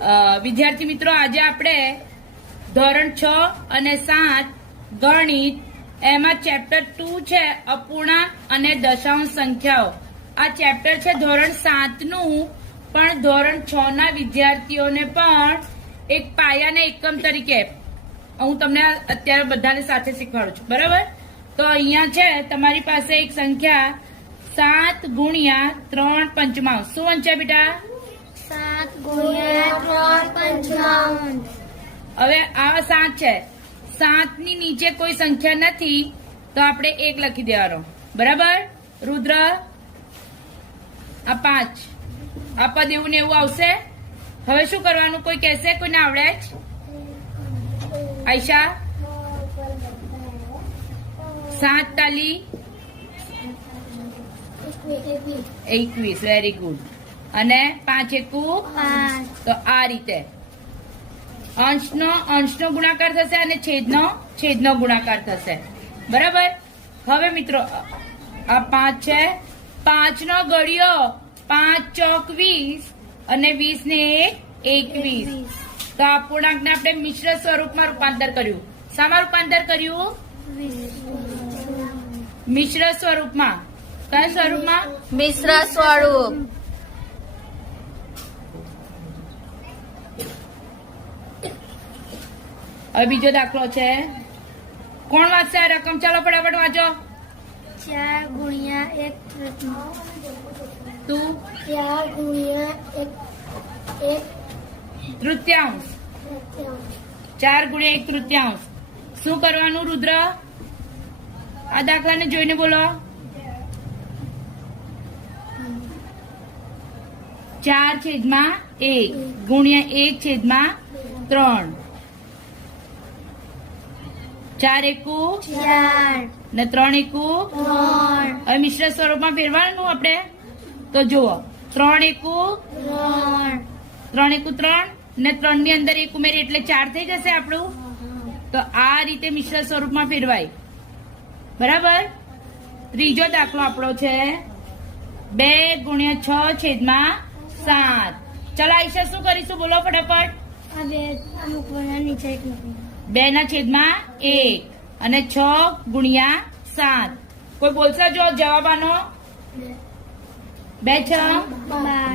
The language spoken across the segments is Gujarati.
વિદ્યાર્થી મિત્રો, આજે આપણે ધોરણ 6 અને 7 ગણિત એમાં ચેપ્ટર 2 છે અપૂર્ણાંક અને દશાંશ સંખ્યાઓ. આ ચેપ્ટર છે ધોરણ 7 નું, પણ ધોરણ 6 ના વિદ્યાર્થીઓને પણ એક પાયાના એકમ તરીકે હું તમને અત્યારે બધાને સાથે શીખવાડું છું. બરાબર? તો અહીંયા છે તમારી પાસે એક સંખ્યા 7 ગુણ્યા 3 પંચમાંશ. શું વંચ્યા બેટા? 7 ગુણ્યા 3 પંચાવન. હવે આ 7 છે, 7 ની નીચે કોઈ સંખ્યા નથી તો આપણે 1 લખી દેવાનો. બરાબર? રુદ્ર, આ 5, આ પદ એવું ને એવું આવશે. હવે શું કરવાનું? કોઈ કહેશે? કોઈને આવડે જ? આયશા? 7 તાલી 21. Very good. અને 5 એકુ 5. તો આ રીતે અંશનો ગુણાકાર થશે અને છેદનો ગુણાકાર થશે. બરાબર? હવે મિત્રો આ 5 છે, 5 નો ગળ્યો 5 ચોક 20 અને 20 ને 21. તો આ પૂર્ણાંક ને આપણે મિશ્ર સ્વરૂપમાં રૂપાંતર કર્યું. શામાં રૂપાંતર કર્યું? મિશ્ર સ્વરૂપમાં. કયા સ્વરૂપમાં? મિશ્ર સ્વરૂપ. હવે બીજો દાખલો છે. કોણ વાંચશે આ રકમ? ચાલો ફટાફટ વાંચો. 4 ગુણ્યા 1 તું 4 ગુણ્યા 1 તૃતીયાંશ. 4 ગુણ્યા 1 તૃતીયાંશ. શું કરવાનું રુદ્ર? આ દાખલાને જોઈને બોલો. 4/1 ગુણ્યા 1/3. 4 એકુ 4 ને 3 એકુ 3 હવે મિશ્ર સ્વરૂપમાં ફેરવાનું આપણે. તો જુઓ, 3 એકુ 3 ને 3 ની અંદર 1 ઉમેરી એટલે 4 થઈ જશે આપણું. તો આ રીતે મિશ્ર સ્વરૂપમાં ફેરવાય. બરાબર? ત્રીજો દાખલો આપણો છે 2 ગુણ્યા 6/7. ચલો આયશા, શું કરીશું? બોલો ફટાફટ. હવે અમુક વડા નીચે એક મૂકીએ. 2/1 અને 6 ગુણ્યા 7. કોઈ બોલશે જો જવાબ આનો? 2 6.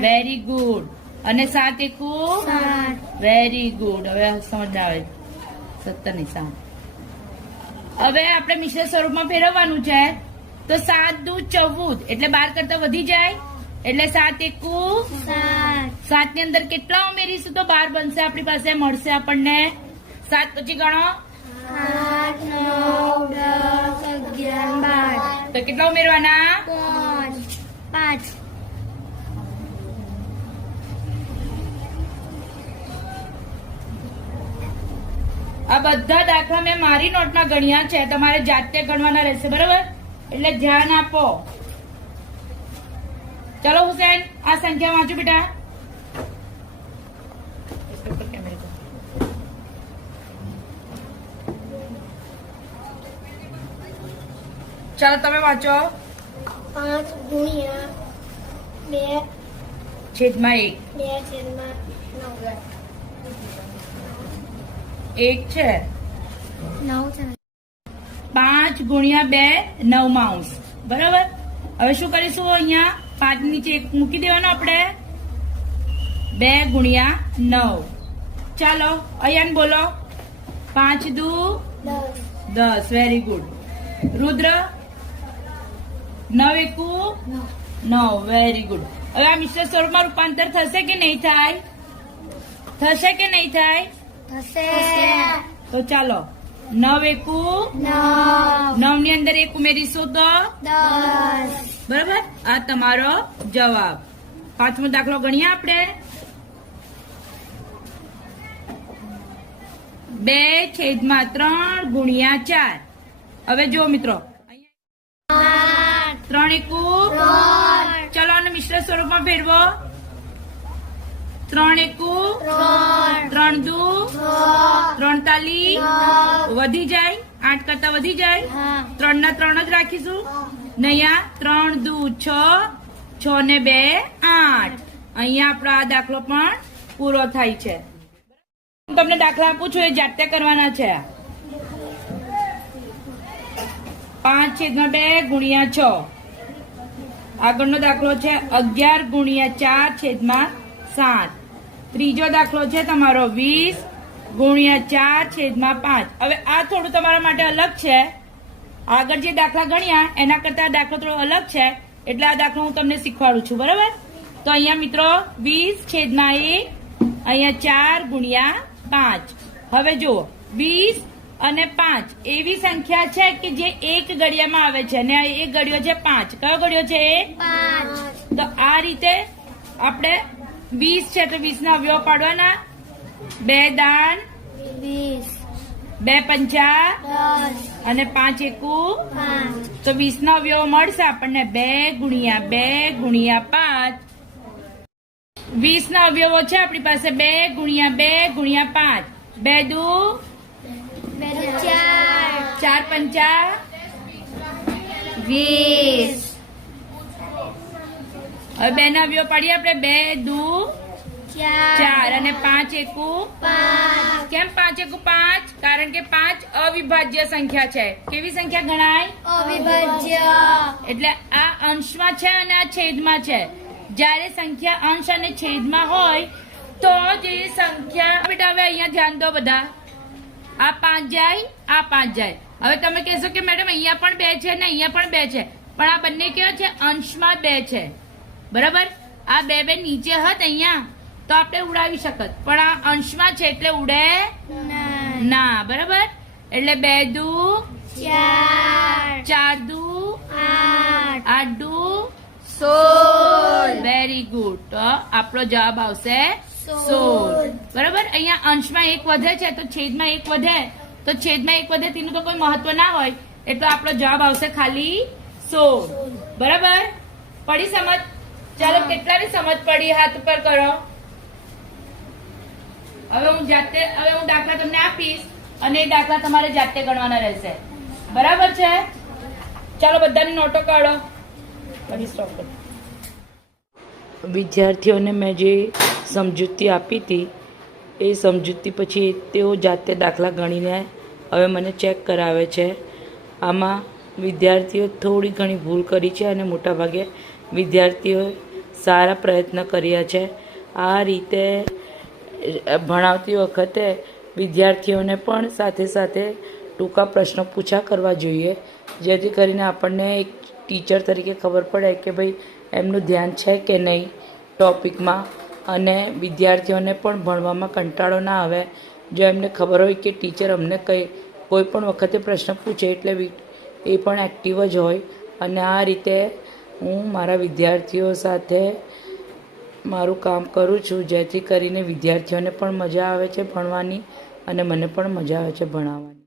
Very good. અને 7 એકુ 7. Very good. હવે સમજ આવે. 17 ની 7. હવે આપણે મિશ્ર સ્વરૂપમાં ફેરવવાનું છે. તો 7 દુ 14 એટલે 12 કરતા વધી જાય. એટલે 7 એકુ 7. 7 ની અંદર કેટલા ઉમેરીશું તો 12 બનશે આપણી પાસે, મળશે આપણને. 7 પછી ગણો. 8 9 10 11 12. તો કેટલા ઉમેરવાના? 5. આ બધા દાખલા મેં મારી નોટમાં ગણ્યા છે, તમારે જાતે ગણવાના રહેશે. બરાબર? એટલે ધ્યાન આપો. ચલો હુસેન, આ સંખ્યા વાંચો બેટા. ચાલો તમે વાંચો. 5 ગુણ્યા 2 છેદમાં 1 છે. 9 છે. 5 ગુણ્યા 2 9 બરાબર? હવે શું કરીશું? અહીંયા 5 નીચે 1 મૂકી દેવાનો આપણે. 2 ગુણ્યા 9. ચાલો અયાન બોલો. 5 દુ 10. Very good. રુદ્ર 9 એકુ 9. Very good. હવે આ મિશ્ર સ્વરૂપમાં રૂપાંતર થશે કે નહીં થાય? થશે કે નહીં થાય? થશે. તો ચાલો 9 એકુ 9 ની અંદર 1 ઉમેરીશું તો 10. બરાબર? આ તમારો જવાબ. પાંચમો દાખલો ગણીએ આપણે. 2/3 ગુણ્યા 4. હવે જો મિત્રો, 3 એકુ 3. ચલો આને મિશ્ર સ્વરૂપમાં ફેરવો. 3 એકુ 3 દુ 3 તાલી વધી જાય. 8 કરતા વધી જાય. 3 ના 3 જ રાખીશું. નયા 3 દુ 6, 6 ને 2 8. અહીંયા આપણો આ દાખલો પણ પૂરો થાય છે. હું તમને દાખલા આપું છું, એ જાતે કરવાના છે. 5/2 ગુણ્યા 6. આગળનો દાખલો છે 11 ગુણ્યા 4/7. ત્રીજો દાખલો છે તમારો 20 ગુણ્યા 4/5. હવે આ થોડું તમારા માટે અલગ છે. આગળ જે દાખલા ગણ્યા એના કરતા આ દાખલો થોડો અલગ છે, એટલે આ દાખલો હું તમને શીખવાડું છું. બરાબર? તો અહીંયા મિત્રો 20/1, અહીંયા 4 ગુણ્યા 5. હવે જુઓ 20 અને 5 એવી સંખ્યા છે કે જે એક ઘડિયામાં આવે છે, અને આ એક ઘડિયો છે 5. કયો ઘડિયો છે એ? 5. તો આ રીતે આપણે 20 છે તો 20 ના અવયવ પાડવાના. 2 દાન, 20. 2 પંચા 10. અને 5 એકુ. 5. તો 20 ના અવયવ મળશે આપણને 2 ગુણ્યા 2 ગુણ્યા 5. 20 ના અવયવો છે આપણી પાસે 2 ગુણ્યા 2 ગુણ્યા 5. 2 દુ 4. 4 પંચા 20. હવે 2 ના અવયવ પાડીએ આપણે. 2 દુ 4 અને 5 એકુ. 5. કેમ 5 એકુ 5? કારણ કે 5 અવિભાજ્ય સંખ્યા છે. કેવી સંખ્યા ગણાય? અવિભાજ્ય. એટલે આ અંશમાં છે અને આ છેદમાં છે. જ્યારે સંખ્યા અંશ અને છેદમાં હોય તો જે સંખ્યા, બેટા હવે અહીંયા ધ્યાન દો બધા. આ 5 જાય, આ 5 જાય. હવે તમે કહેશો કે મેડમ અહીંયા પણ 2 છે ને અહીંયા પણ 2 છે, પણ આ બંને કેવા છે? અંશમાં 2 છે. બરાબર? આ 2 નીચે હોત અહીંયા તો આપણે ઉડાવી શકત, પણ આ અંશમાં છે એટલે ઉડે ના. બરાબર? એટલે 2 દુ 4. 4 દુ 8. 8 દુ 16. Very good. તો આપણો જવાબ આવશે 16. બરાબર? અહીંયા અંશમાં 1 વધે છે તો છેદમાં 1 વધે, તો છેદમાં 1 વધે તેનું તો કોઈ મહત્વ ના હોય, એટલે આપણો જવાબ આવશે ખાલી 16. બરાબર? પડી સમજ? ચાલો, કેટલાની સમજ પડી? હાથ ઉપર કરો. હવે હું દાખલા તમને આપીશ અને એ દાખલા તમારે જાતે ગણવાના રહેશે. બરાબર છે? ચાલો, બધાની નોટો કાઢો. સ્ટોપ કરો. વિદ્યાર્થીઓને મેં જે સમજૂતી આપી હતી એ સમજૂતી પછી તેઓ જાતે દાખલા ગણીને હવે મને ચેક કરાવે છે. આમાં વિદ્યાર્થીઓ થોડી ઘણી ભૂલ કરી છે અને મોટાભાગે વિદ્યાર્થીઓએ સારા પ્રયત્ન કર્યા છે. આ રીતે ભણાવતી વખતે વિદ્યાર્થીઓને પણ સાથે સાથે ટૂંકા પ્રશ્નો પૂછા કરવા જોઈએ, જેથી કરીને આપણને એક ટીચર તરીકે ખબર પડે કે ભાઈ એમનું ધ્યાન છે કે નહીં ટોપિકમાં, અને વિદ્યાર્થીઓને પણ ભણવામાં કંટાળો ના આવે. જો એમને ખબર હોય કે ટીચર અમને કોઈ પણ વખતે પ્રશ્ન પૂછે એટલે એ પણ એક્ટિવ જ હોય. અને આ રીતે હું મારા વિદ્યાર્થીઓ સાથે મારું કામ કરું છું, જેથી કરીને વિદ્યાર્થીઓને પણ મજા આવે છે ભણવાની અને મને પણ મજા આવે છે ભણાવવાની.